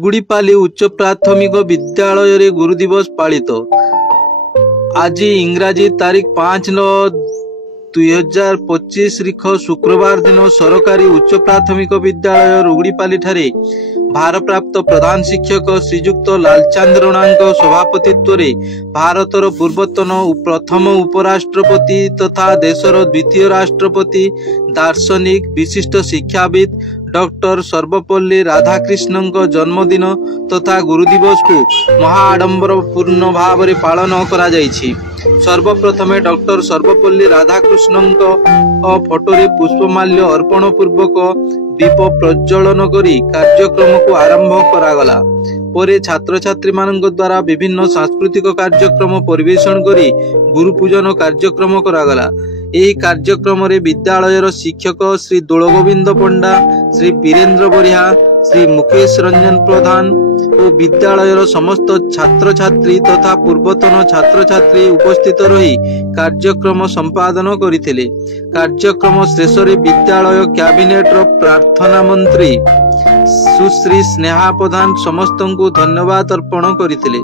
गुड़ीपाली उच्च प्राथमिक विद्यालय रे गुरु दिवस पालित। आज इंग्राजी तारीख 5/9/2025 तारीख शुक्रवार दिन सरकारी उच्च प्राथमिक विद्यालय रुगड़ीपाली ठारे भारप्राप्त प्रधान शिक्षक श्रीजुक्त लालचंद राणा सभापतित्व रे भारतर पूर्वतन प्रथम उपराष्ट्रपति तथा देशर द्वितीय राष्ट्रपति दार्शनिक विशिष्ट शिक्षाविद डॉक्टर सर्वपल्ली राधाकृष्णन जन्मदिन तथा गुरु दिवस को महाआडंबर पूर्ण भाव में पालन करा जायछि। सर्वप्रथमे डॉक्टर सर्वपल्ली राधाकृष्णन फोटो रे पुष्पमाल्य अर्पण पूर्वक दीप प्रज्वलन करी कार्यक्रम को आरंभ करागला। परे छात्र छात्री मानक द्वारा विभिन्न सांस्कृतिक कार्यक्रम परिवेषण करी गुरु पूजन कार्यक्रम करागला। यही कार्यक्रम रे विद्यालयर शिक्षक श्री दोलगोविंद पंडा, श्री वीरेंद्र बरिहा, श्री मुकेश रंजन प्रधान और विद्यालयर समस्त छात्र छात्री तथा पूर्वतन छात्र छात्री उपस्थित रही कार्यक्रम संपादन करथिले। कार्यक्रम शेष रे विद्यालय कैबिनेट प्रार्थना मंत्री सुश्री स्नेहा प्रधान समस्त को धन्यवाद अर्पण करथिले।